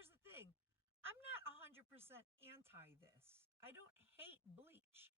here's the thing. I'm not 100% anti this. I don't hate bleach.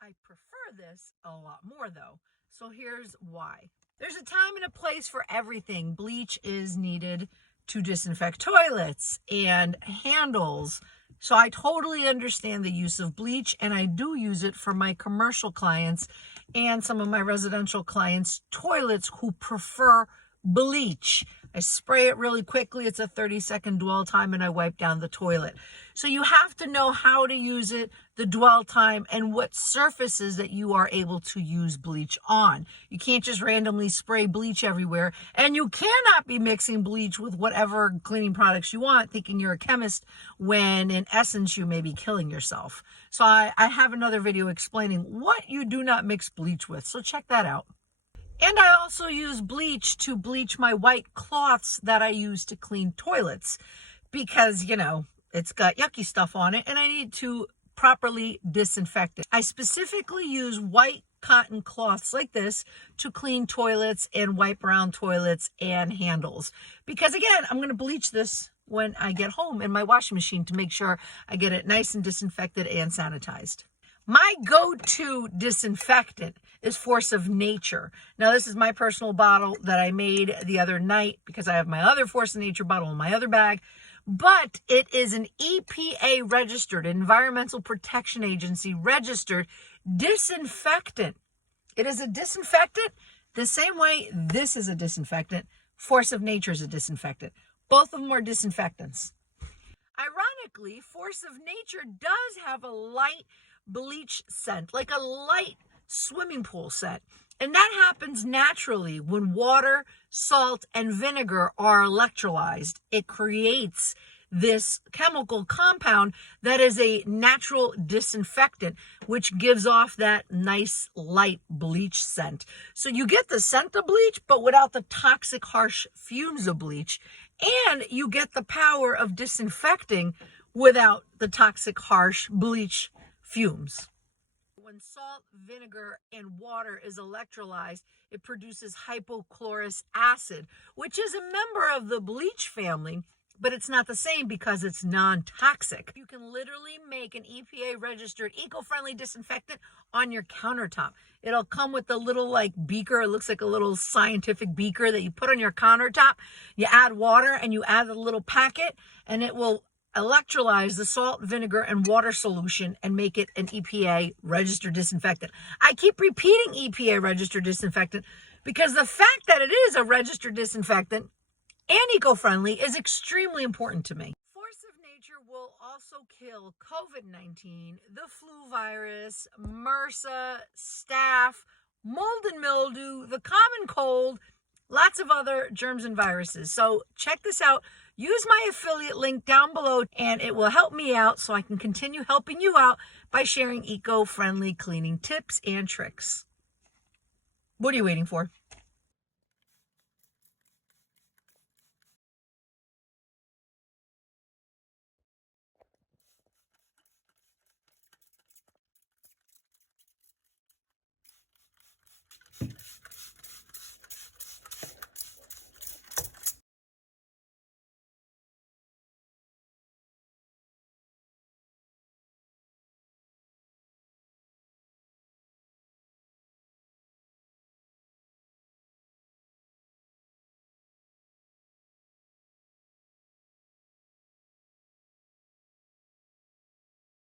I prefer this a lot more though. So here's why. There's a time and a place for everything. Bleach is needed to disinfect toilets and handles. So I totally understand the use of bleach, and I do use it for my commercial clients and some of my residential clients' toilets who prefer bleach. I spray it really quickly. It's a 30-second dwell time, and I wipe down the toilet. So you have to know how to use it, the dwell time, and what surfaces that you are able to use bleach on. You can't just randomly spray bleach everywhere, and you cannot be mixing bleach with whatever cleaning products you want, thinking you're a chemist, when in essence you may be killing yourself. So I have another video explaining what you do not mix bleach with, so check that out. And I also use bleach to bleach my white cloths that I use to clean toilets because, you know, it's got yucky stuff on it and I need to properly disinfect it. I specifically use white cotton cloths like this to clean toilets and wipe around toilets and handles. Because again, I'm going to bleach this when I get home in my washing machine to make sure I get it nice and disinfected and sanitized. My go-to disinfectant is Force of Nature. Now, this is my personal bottle that I made the other night because I have my other Force of Nature bottle in my other bag. But it is an EPA registered, Environmental Protection Agency registered disinfectant. It is a disinfectant the same way this is a disinfectant. Force of Nature is a disinfectant. Both of them are disinfectants. Ironically, Force of Nature does have a light bleach scent, like a light swimming pool scent. And that happens naturally when water, salt, and vinegar are electrolyzed. It creates this chemical compound that is a natural disinfectant, which gives off that nice light bleach scent. So you get the scent of bleach, but without the toxic, harsh fumes of bleach. And you get the power of disinfecting without the toxic, harsh bleach fumes. When salt, vinegar, and water is electrolyzed, it produces hypochlorous acid, which is a member of the bleach family, but it's not the same because it's non-toxic. You can literally make an EPA-registered eco-friendly disinfectant on your countertop. It'll come with a little like beaker. It looks like a little scientific beaker that you put on your countertop. You add water and you add a little packet, and it will electrolyze the salt, vinegar, and water solution and make it an EPA registered disinfectant. I keep repeating EPA registered disinfectant because the fact that it is a registered disinfectant and eco-friendly is extremely important to me. Force of Nature will also kill COVID-19, the flu virus, MRSA, staph, mold and mildew, the common cold, lots of other germs and viruses. So check this out. Use my affiliate link down below and it will help me out so I can continue helping you out by sharing eco-friendly cleaning tips and tricks. What are you waiting for?